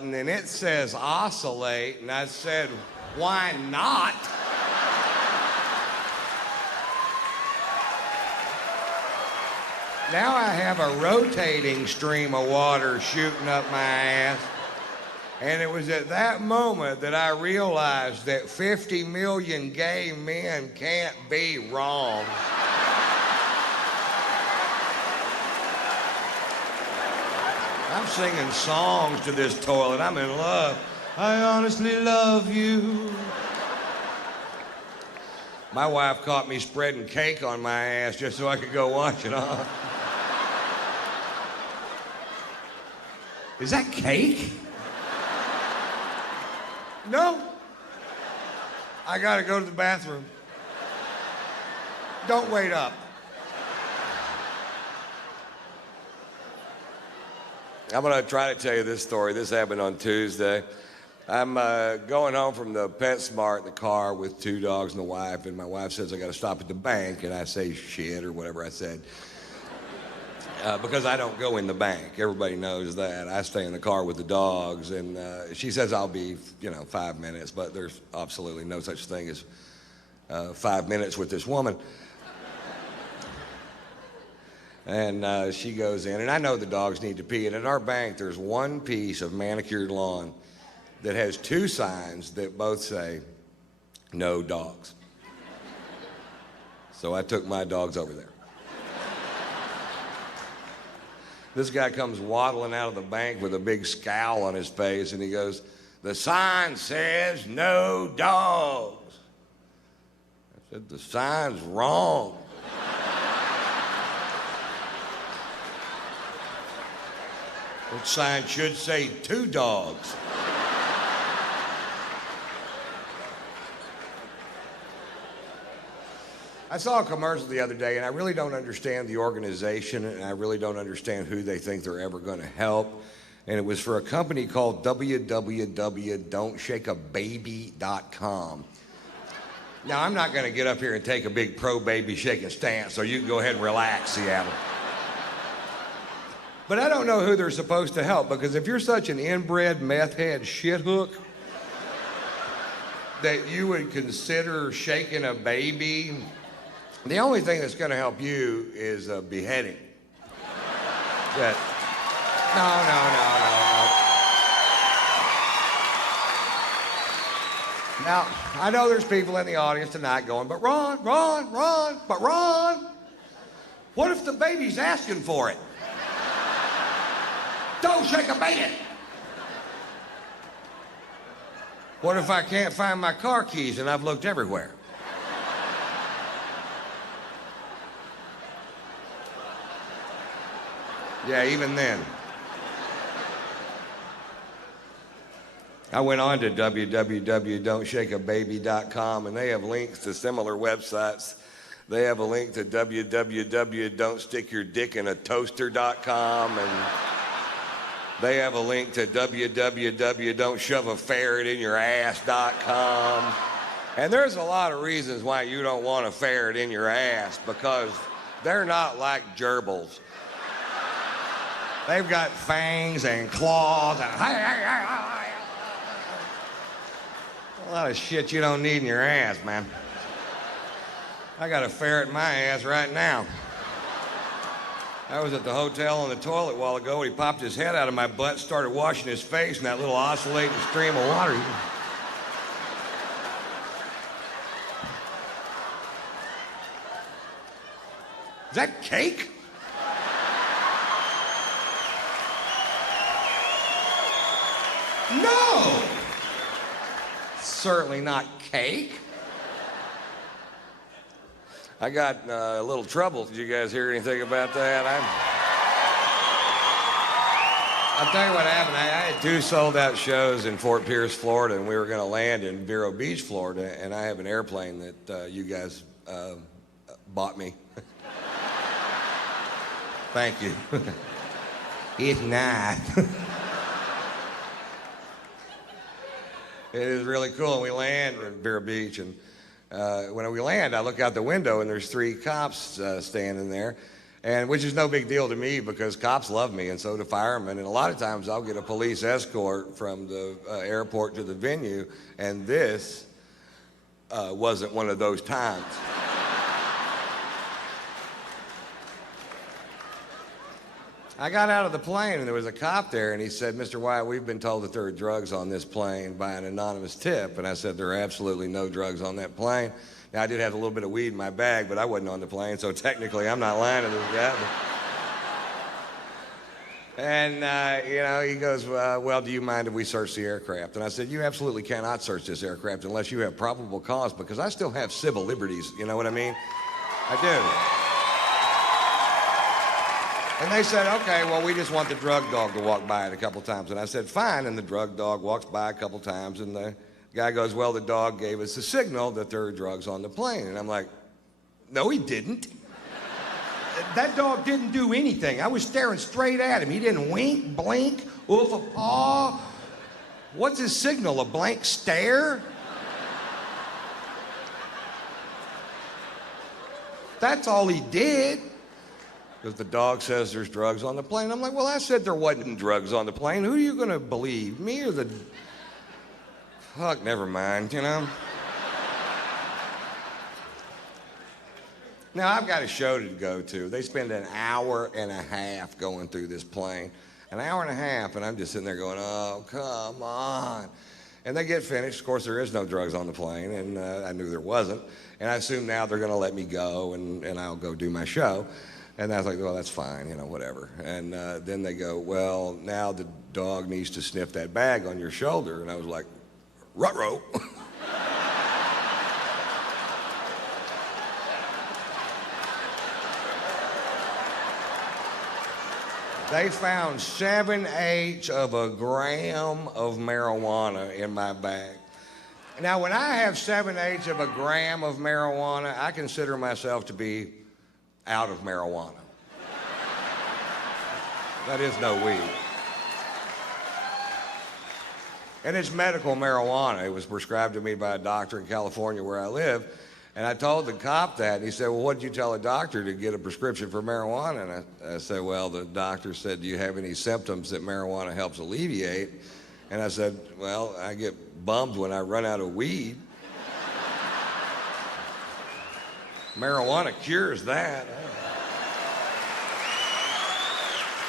and it says oscillate, and I said, why not? Now I have a rotating stream of water shooting up my ass. And it was at that moment that I realized that 50 million gay men can't be wrong. I'm singing songs to this toilet. I'm in love. I honestly love you. My wife caught me spreading cake on my ass just so I could go wash it off. Is that cake? No. I gotta go to the bathroom. Don't wait up. I'm gonna try to tell you this story. This happened on Tuesday. I'm going home from the PetSmart in the car with 2 dogs and a wife, and my wife says I gotta stop at the bank, and I say shit or whatever I said. Because I don't go in the bank. Everybody knows that. I stay in the car with the dogs, and she says I'll be, 5 minutes, but there's absolutely no such thing as 5 minutes with this woman. And she goes in, and I know the dogs need to pee, and at our bank there's one piece of manicured lawn that has 2 signs that both say, no dogs. So I took my dogs over there. This guy comes waddling out of the bank with a big scowl on his face, and he goes, the sign says no dogs. I said, the sign's wrong. That sign should say 2 dogs. I saw a commercial the other day, and I really don't understand the organization, and I really don't understand who they think they're ever going to help. And it was for a company called www.don'tshakeababy.com. Now, I'm not going to get up here and take a big pro-baby shaking stance, so you can go ahead and relax, Seattle. But I don't know who they're supposed to help, because if you're such an inbred meth head shithook that you would consider shaking a baby, the only thing that's going to help you is a beheading. No. Now, I know there's people in the audience tonight going, but Ron, what if the baby's asking for it? Don't shake a baby. What if I can't find my car keys and I've looked everywhere? Yeah, even then. I went on to www.don'tshakeababy.com, and they have links to similar websites. They have a link to www.don'tstickyourdickinaToaster.com, and they have a link to www.don'tshoveaferretinyourass.com. And there's a lot of reasons why you don't want a ferret in your ass, because they're not like gerbils. They've got fangs and claws and a lot of shit you don't need in your ass, man. I got a ferret in my ass right now. I was at the hotel on the toilet a while ago, and he popped his head out of my butt, started washing his face in that little oscillating stream of water. Is that cake? No! Certainly not cake. I got a little trouble. Did you guys hear anything about that? I'll tell you what happened. I had 2 sold-out shows in Fort Pierce, Florida, and we were going to land in Vero Beach, Florida, and I have an airplane that you guys bought me. Thank you. It's not. It is really cool, and we land in Vero Beach, and when we land, I look out the window, and there's 3 cops standing there, And which is no big deal to me because cops love me and so do firemen. And a lot of times I'll get a police escort from the airport to the venue, and this wasn't one of those times. I got out of the plane and there was a cop there and he said, "Mr. Wyatt, we've been told that there are drugs on this plane by an anonymous tip." And I said, "There are absolutely no drugs on that plane." Now, I did have a little bit of weed in my bag, but I wasn't on the plane, so technically I'm not lying to this guy. And, he goes, "Well, do you mind if we search the aircraft?" And I said, "You absolutely cannot search this aircraft unless you have probable cause, because I still have civil liberties, you know what I mean? I do." And they said, "Okay, well, we just want the drug dog to walk by it a couple times." And I said, "Fine." And the drug dog walks by a couple times, and the guy goes, "Well, the dog gave us a signal that there are drugs on the plane." And I'm like, "No, he didn't. That dog didn't do anything. I was staring straight at him. He didn't wink, blink, oof a paw. What's his signal, a blank stare? That's all he did." Because the dog says there's drugs on the plane. I'm like, "Well, I said there wasn't drugs on the plane. Who are you going to believe, me or the..." Fuck, never mind, Now, I've got a show to go to. They spend an hour and a half going through this plane. An hour and a half, and I'm just sitting there going, "Oh, come on." And they get finished. Of course, there is no drugs on the plane, and I knew there wasn't. And I assume now they're going to let me go, and I'll go do my show. And I was like, "Well, that's fine, whatever." And then they go, "Well, now the dog needs to sniff that bag on your shoulder." And I was like, "Ruh-roh." They found 7/8 of a gram of marijuana in my bag. Now, when I have 7/8 of a gram of marijuana, I consider myself to be out of marijuana. That is no weed. And it's medical marijuana. It was prescribed to me by a doctor in California where I live. And I told the cop that. And he said, "Well, what did you tell a doctor to get a prescription for marijuana?" And I said, "Well, the doctor said, 'Do you have any symptoms that marijuana helps alleviate?' And I said, 'Well, I get bummed when I run out of weed.' Marijuana cures that."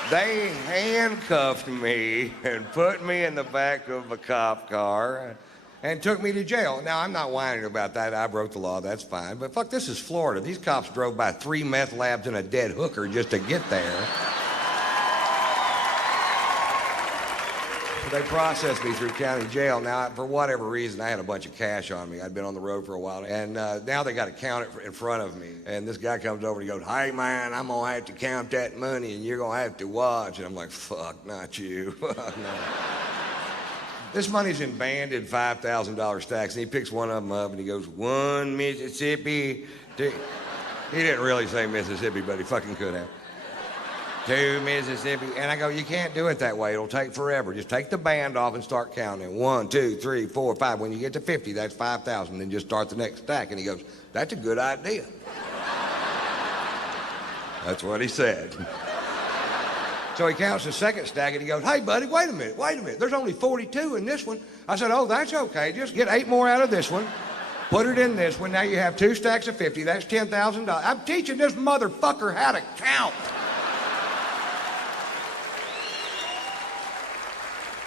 They handcuffed me and put me in the back of a cop car and took me to jail. Now, I'm not whining about that. I broke the law. That's fine. But fuck, this is Florida. These cops drove by 3 meth labs and a dead hooker just to get there. They processed me through county jail. Now, for whatever reason, I had a bunch of cash on me. I'd been on the road for a while. And now they got to count it in front of me. And this guy comes over and he goes, "Hey, man, I'm going to have to count that money and you're going to have to watch." And I'm like, "Fuck, not you." Fuck, no. This money's in banded $5,000 stacks. And he picks one of them up and he goes, "1 Mississippi." He didn't really say Mississippi, but he fucking could have. 2 Mississippi. And I go, "You can't do it that way. It'll take forever. Just take the band off and start counting. 1, 2, 3, 4, 5. When you get to 50, that's 5,000. Then just start the next stack." And he goes, "That's a good idea." That's what he said. So he counts the second stack and he goes, "Hey, buddy, wait a minute. There's only 42 in this one." I said, "Oh, that's okay. Just get 8 more out of this one. Put it in this one. Now you have 2 stacks of 50. That's $10,000. I'm teaching this motherfucker how to count."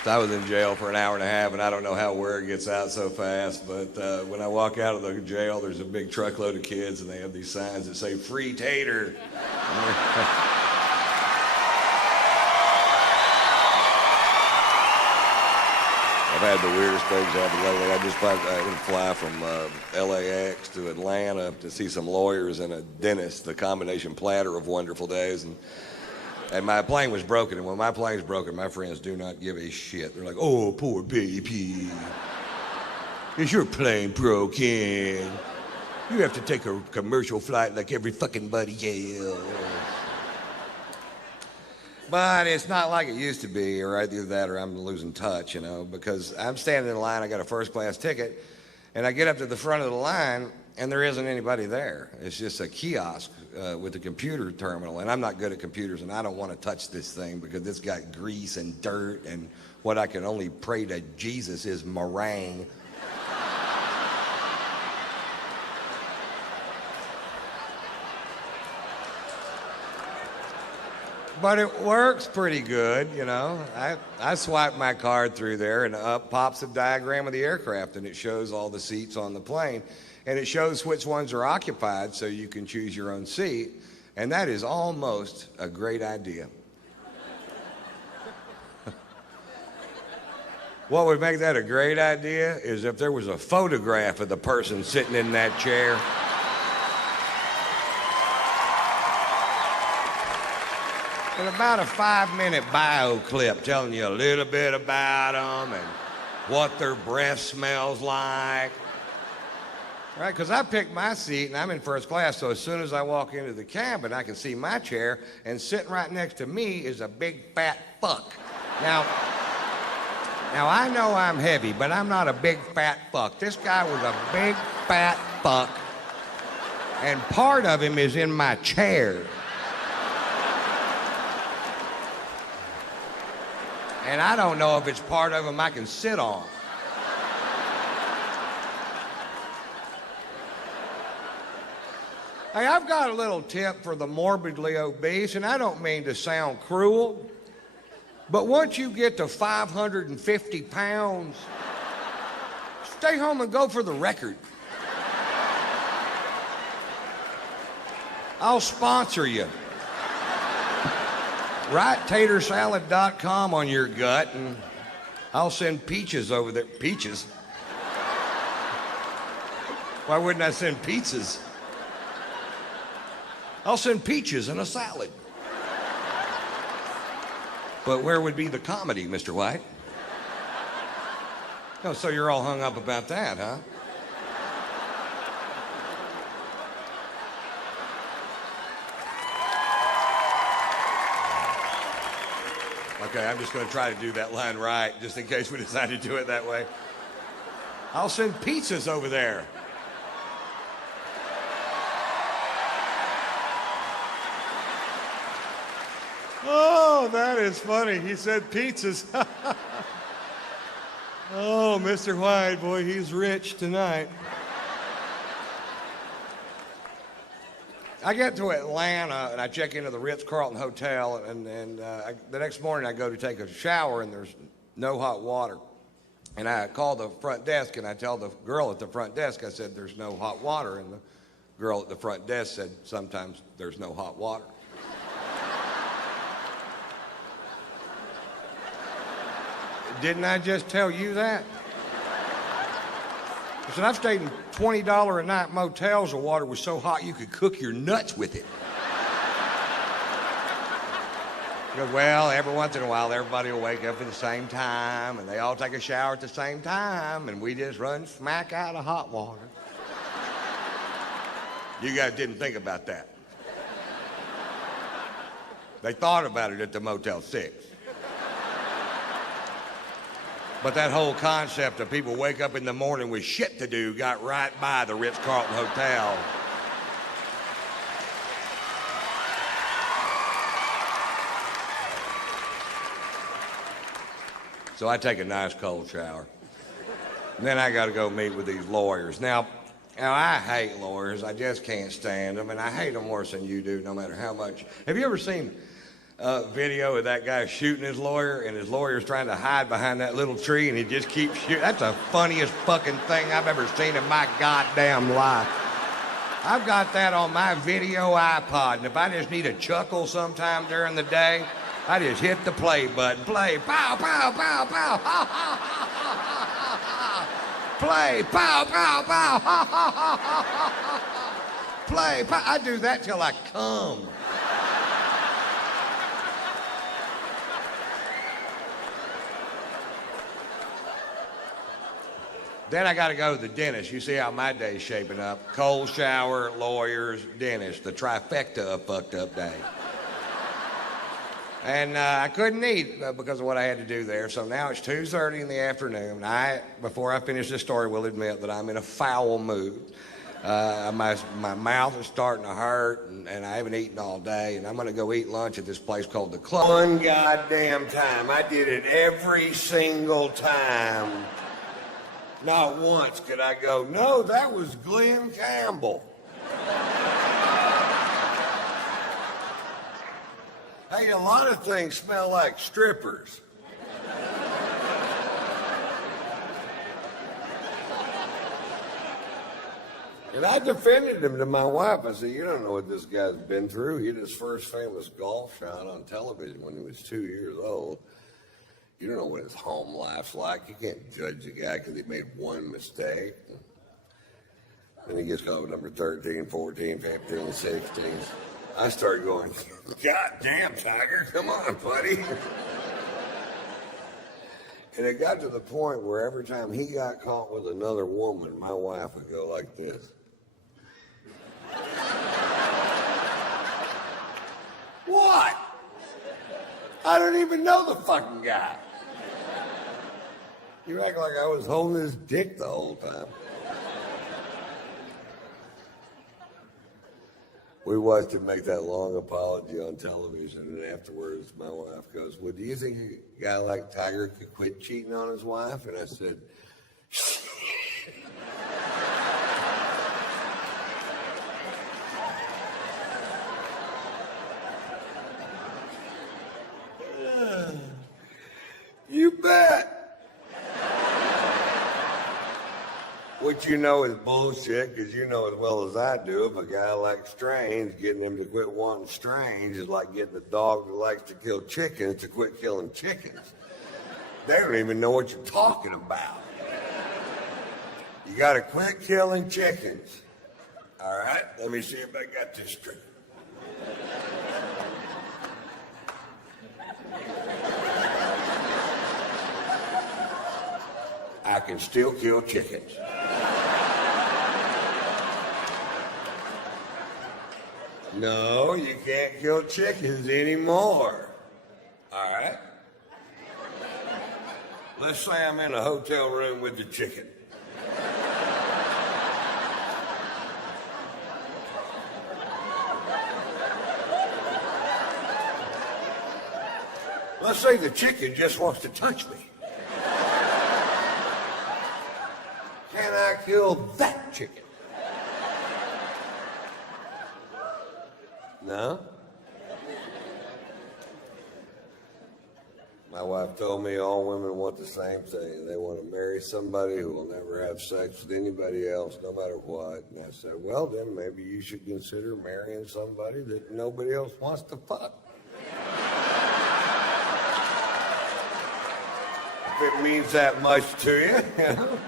I was in jail for an hour and a half, and I don't know how word gets out so fast, but when I walk out of the jail, there's a big truckload of kids, and they have these signs that say, "Free Tater." I've had the weirdest things happen lately. I would fly from LAX to Atlanta to see some lawyers and a dentist, the combination platter of wonderful days. And my plane was broken, and when my plane's broken, my friends do not give a shit. They're like, "Oh, poor baby. Is your plane broken? You have to take a commercial flight like every fucking buddy else." But it's not like it used to be, or either that or I'm losing touch, because I'm standing in line, I got a first class ticket, and I get up to the front of the line, and there isn't anybody there. It's just a kiosk with a computer terminal, and I'm not good at computers, and I don't want to touch this thing because it's got grease and dirt, and what I can only pray to Jesus is meringue. But it works pretty good, you know. I swipe my card through there, and up pops a diagram of the aircraft, and it shows all the seats on the plane. And it shows which ones are occupied so you can choose your own seat. And that is almost a great idea. What would make that a great idea is if there was a photograph of the person sitting in that chair. And about a 5-minute bio clip telling you a little bit about them and what their breath smells like. Right, because I picked my seat and I'm in first class, so as soon as I walk into the cabin, I can see my chair, and sitting right next to me is a big fat fuck. Now I know I'm heavy, but I'm not a big fat fuck. This guy was a big fat fuck, and part of him is in my chair. And I don't know if it's part of him I can sit on. Hey, I've got a little tip for the morbidly obese, and I don't mean to sound cruel, but once you get to 550 pounds, stay home and go for the record. I'll sponsor you. Write tatersalad.com on your gut, and I'll send peaches over there. Peaches? Why wouldn't I send pizzas? I'll send peaches in a salad. But where would be the comedy, Mr. White? Oh, so you're all hung up about that, huh? Okay, I'm just going to try to do that line right, just in case we decide to do it that way. I'll send pizzas over there. Oh, that is funny. He said pizzas. Oh, Mr. White, boy, he's rich tonight. I get to Atlanta, and I check into the Ritz-Carlton Hotel, and the next morning I go to take a shower, and there's no hot water. And I call the front desk, and I tell the girl at the front desk, I said, there's no hot water. And the girl at the front desk said, sometimes there's no hot water. Didn't I just tell you that? I said, I've stayed in $20 a night motels. The water was so hot you could cook your nuts with it. He goes, well, every once in a while, everybody will wake up at the same time, and they all take a shower at the same time, and we just run smack out of hot water. You guys didn't think about that. They thought about it at the Motel 6. But that whole concept of people wake up in the morning with shit to do got right by the Ritz-Carlton Hotel. So I take a nice cold shower. And then I got to go meet with these lawyers. Now, I hate lawyers. I just can't stand them, and I hate them worse than you do, no matter how much. Have you ever seen video of that guy shooting his lawyer, and his lawyer's trying to hide behind that little tree, and he just keeps shooting? That's the funniest fucking thing I've ever seen in my goddamn life. I've got that on my video iPod, and if I just need a chuckle sometime during the day, I just hit the play button. Play, pow, pow, pow, pow, ha, ha, ha, ha, ha, ha. Play, pow, pow, pow, ha, ha, ha, ha, ha. Play, pow. I do that till I come. Then I got to go to the dentist. You see how my day's shaping up. Cold shower, lawyers, dentist. The trifecta of fucked up day. And I couldn't eat because of what I had to do there. So now it's 2:30 in the afternoon. Before I finish this story, will admit that I'm in a foul mood. My mouth is starting to hurt, and I haven't eaten all day, and I'm going to go eat lunch at this place called The Club. One goddamn time. I did it every single time. Not once could I go, no, that was Glenn Campbell. Hey, a lot of things smell like strippers. And I defended him to my wife. I said, you don't know what this guy's been through. He had his first famous golf shot on television when he was 2 years old. You don't know what his home life's like. You can't judge the guy because he made one mistake. And he gets caught with number 13, 14, 15, 16. I started going, God damn, Tiger, come on, buddy. And it got to the point where every time he got caught with another woman, my wife would go like this. What? I don't even know the fucking guy. You act like I was holding his dick the whole time. We watched him make that long apology on television, and afterwards my wife goes, well, do you think a guy like Tiger could quit cheating on his wife? And I said, you bet. Which you know is bullshit, because you know as well as I do, if a guy likes Strange, getting him to quit wanting Strange is like getting a dog that likes to kill chickens to quit killing chickens. They don't even know what you're talking about. You gotta quit killing chickens. All right, let me see if I got this straight. I can still kill chickens. No, you can't kill chickens anymore. All right? Let's say I'm in a hotel room with the chicken. Let's say the chicken just wants to touch me. Can I kill that chicken? No? My wife told me all women want the same thing. They want to marry somebody who will never have sex with anybody else, no matter what. And I said, well, then maybe you should consider marrying somebody that nobody else wants to fuck. If it means that much to you, you know?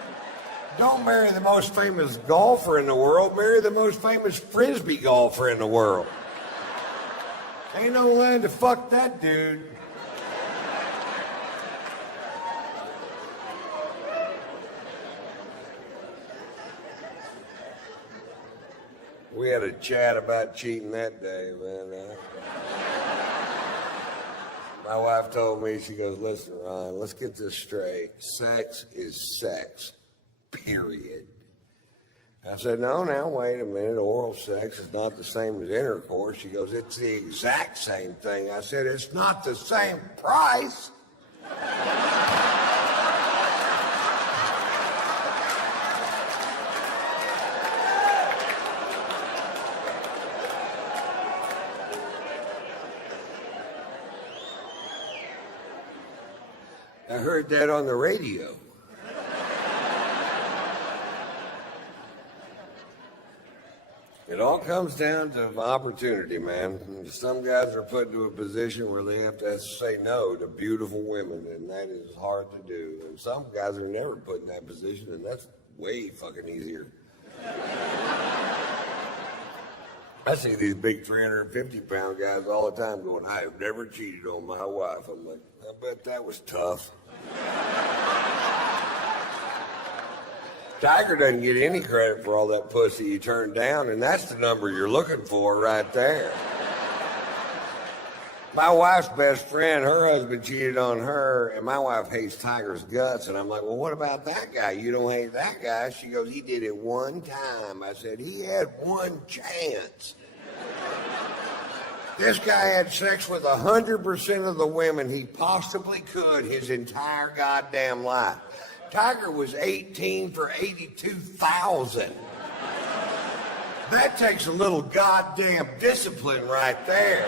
Don't marry the most famous golfer in the world. Marry the most famous frisbee golfer in the world. Ain't no line to fuck that dude. We had a chat about cheating that day, man. My wife told me, she goes, listen, Ron, let's get this straight. Sex is sex, period. I said, no, now, wait a minute. Oral sex is not the same as intercourse. She goes, it's the exact same thing. I said, it's not the same price. I heard that on the radio. It all comes down to opportunity, man. Some guys are put into a position where they have to say no to beautiful women, and that is hard to do. And some guys are never put in that position, and that's way fucking easier. I see these big 350-pound guys all the time going, I have never cheated on my wife. I'm like, I bet that was tough. Tiger doesn't get any credit for all that pussy you turned down, and that's the number you're looking for right there. My wife's best friend, her husband cheated on her, and my wife hates Tiger's guts. And I'm like, well, what about that guy? You don't hate that guy? She goes, he did it one time. I said, he had one chance. This guy had sex with 100% of the women he possibly could his entire goddamn life. Tiger was 18 for 82,000. That takes a little goddamn discipline right there.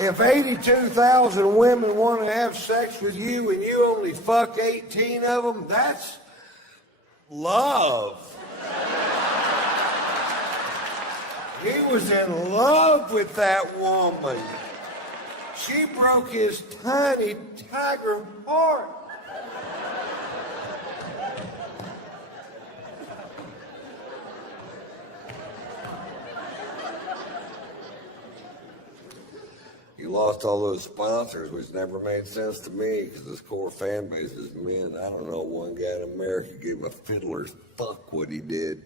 If 82,000 women want to have sex with you and you only fuck 18 of them, that's love. He was in love with that woman. She broke his tiny tiger heart. You lost all those sponsors, which never made sense to me because this core fan base is men. I don't know one guy in America gave a fiddler's fuck what he did.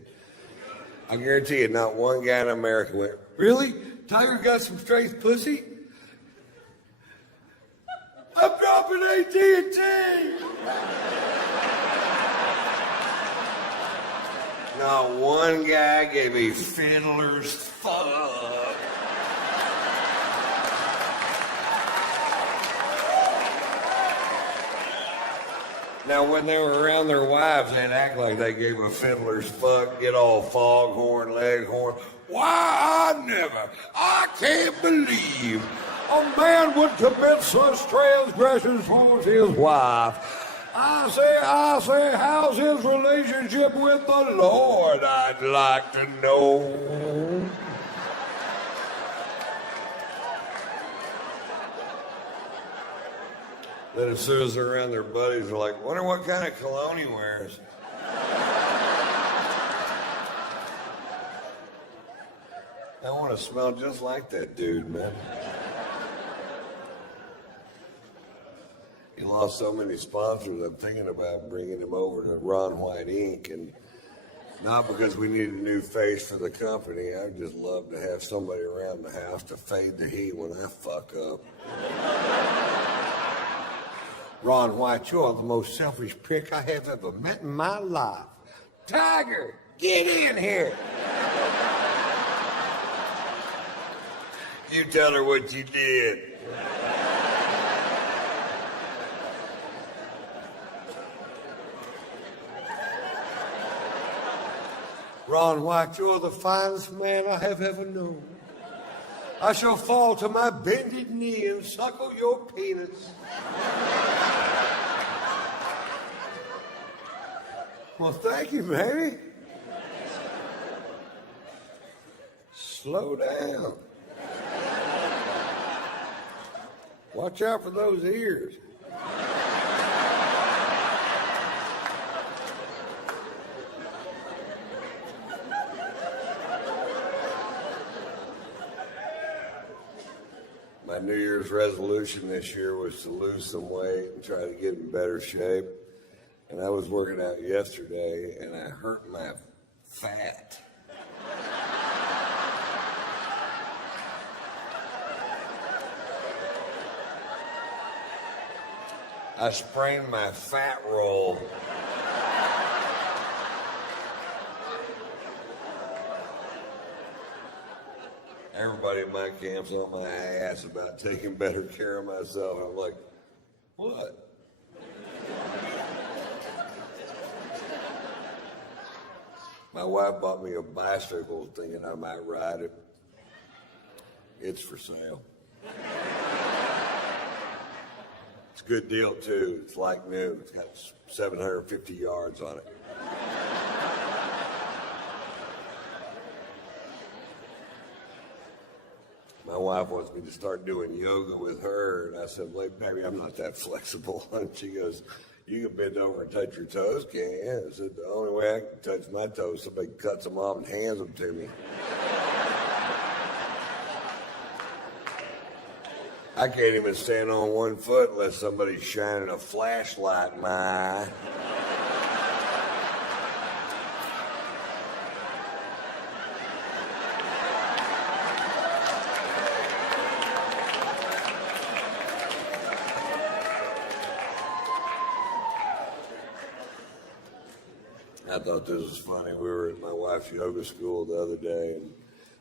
I guarantee you, not one guy in America went, really? Tiger got some straight pussy? I'm dropping AT&T! Not one guy gave a fiddler's fuck. Now, when they were around their wives, they'd act like they gave a fiddler's fuck, get all foghorn, leghorn. Why, I can't believe a man would commit such transgressions towards his wife. I say, how's his relationship with the Lord? I'd like to know. Then as soon as they're around their buddies, they're like, wonder what kind of cologne he wears. I want to smell just like that dude, man. He lost so many sponsors, I'm thinking about bringing him over to Ron White Inc. And not because we need a new face for the company. I'd just love to have somebody around the house to fade the heat when I fuck up. Ron White, you're the most selfish prick I have ever met in my life. Tiger, get in here. You tell her what you did. Ron White, you're the finest man I have ever known. I shall fall to my bended knee and suckle your penis. Well, thank you, baby. Slow down. Watch out for those ears. My New Year's resolution this year was to lose some weight and try to get in better shape. And I was working out yesterday, and I hurt my fat. I sprained my fat roll. Everybody in my camp's on my ass about taking better care of myself. I'm like, what? My wife bought me a bicycle thinking I might ride it. It's for sale. It's a good deal, too. It's like new. It's got 750 yards on it. My wife wants me to start doing yoga with her, and I said, wait, baby, I'm not that flexible. And she goes, you can bend over and touch your toes, can't you? I said, the only way I can touch my toes, somebody cuts them off and hands them to me. I can't even stand on one foot unless somebody's shining a flashlight in my eye. I thought this was funny. We were at my wife's yoga school the other day, and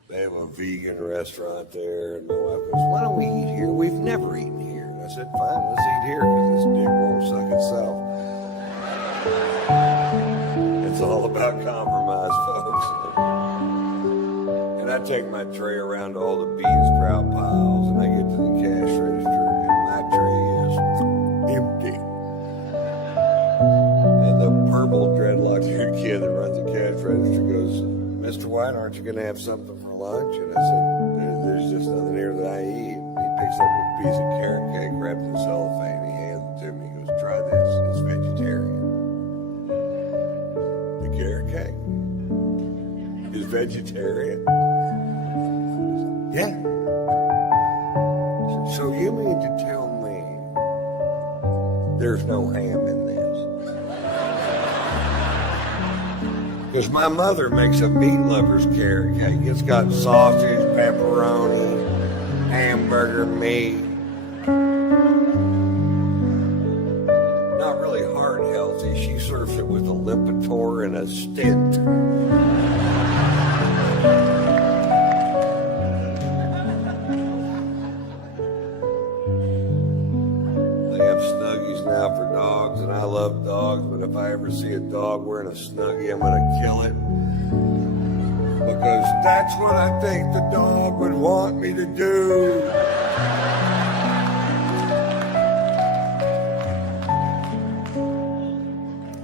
they have a vegan restaurant there. And my wife goes, "Why don't we eat here? We've never eaten here." And I said, "Fine, let's eat here because this dick won't suck itself." It's all about compromise, folks. And I take my tray around to all the bean sprout piles, and I get to the cash register, and my tray is empty. And the purple dreadlocked haired kid that runs the cash register goes, "Mr. White, aren't you going to have something for lunch?" And I said, "There's just nothing here that I eat." And he picks up a piece of carrot cake wrapped in cellophane. He hands it to me. He goes, "Try this. It's vegetarian." The carrot cake is vegetarian? Yeah. So you mean to tell me there's no ham in this? Because my mother makes a meat lover's carrot cake. It's got sausage, pepperoni, hamburger meat. Not really heart healthy. She serves it with a Lipitor and a stent. Snuggies now for dogs, and I love dogs, but if I ever see a dog wearing a Snuggie, I'm going to kill it. Because that's what I think the dog would want me to do.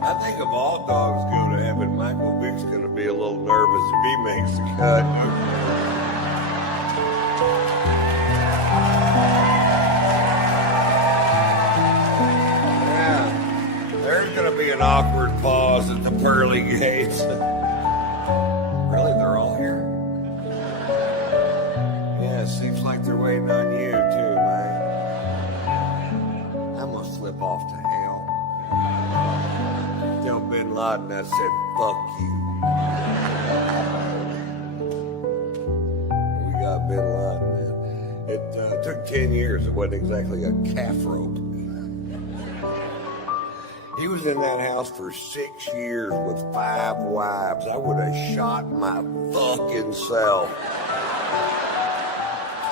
I think if all dogs go to heaven, Michael Vick's going to be a little nervous if he makes the cut. An awkward pause at the pearly gates. Really, they're all here? Yeah, it seems like they're waiting on you too, man. I'm gonna slip off to hell. Tell Bin Laden I said, "Fuck you." We got Bin Laden, man. It took 10 years. It wasn't exactly a calf rope. He was in that house for 6 years with 5 wives. I would have shot my fucking self.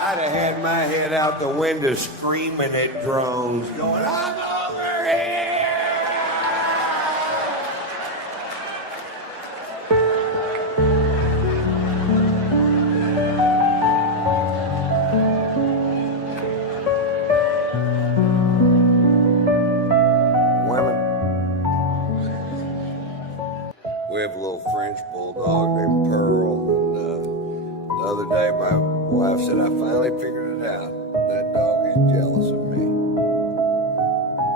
I'd have had my head out the window screaming at drones, going, "I'm over here!" We have a little French bulldog named Pearl, and the other day my wife said, "I finally figured it out. That dog is jealous of me.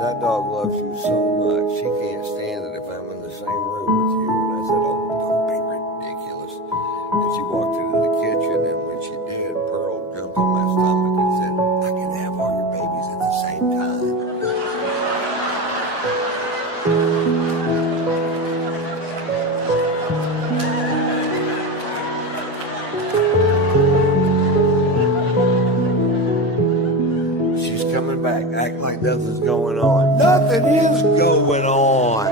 That dog loves you so much, she can't stand it if I'm in the same room with you." And I said, "Oh, don't be ridiculous." And she walked into the kitchen, and when she did, Pearl jumped on my stomach and said, "I can have all your babies at the same time." Coming back, act like nothing's going on. Nothing is going on.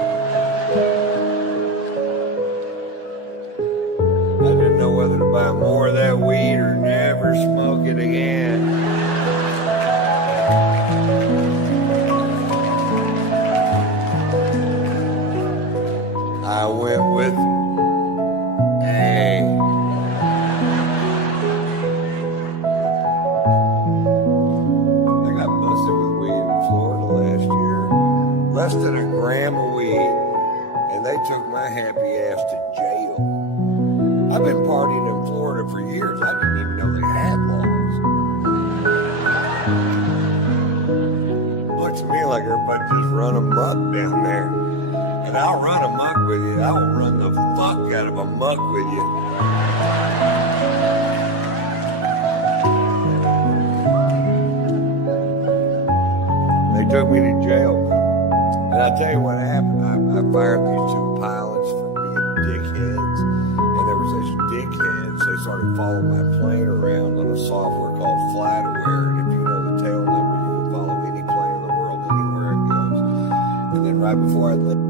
I didn't know whether to buy more of that weed or never smoke it again. I went with A. Less than a gram of weed, and they took my happy ass to jail. I've been partying in Florida for years. I didn't even know they had laws. Looks to me like everybody just run amok down there. And I'll run amok with you. I will run the fuck out of amok with you. They took me to jail. And I'll tell you what happened. I fired these 2 pilots for being dickheads. And they were such dickheads, they started following my plane around on a software called FlightAware. And if you know the tail number, you can follow any plane in the world, anywhere it goes. And then right before I left,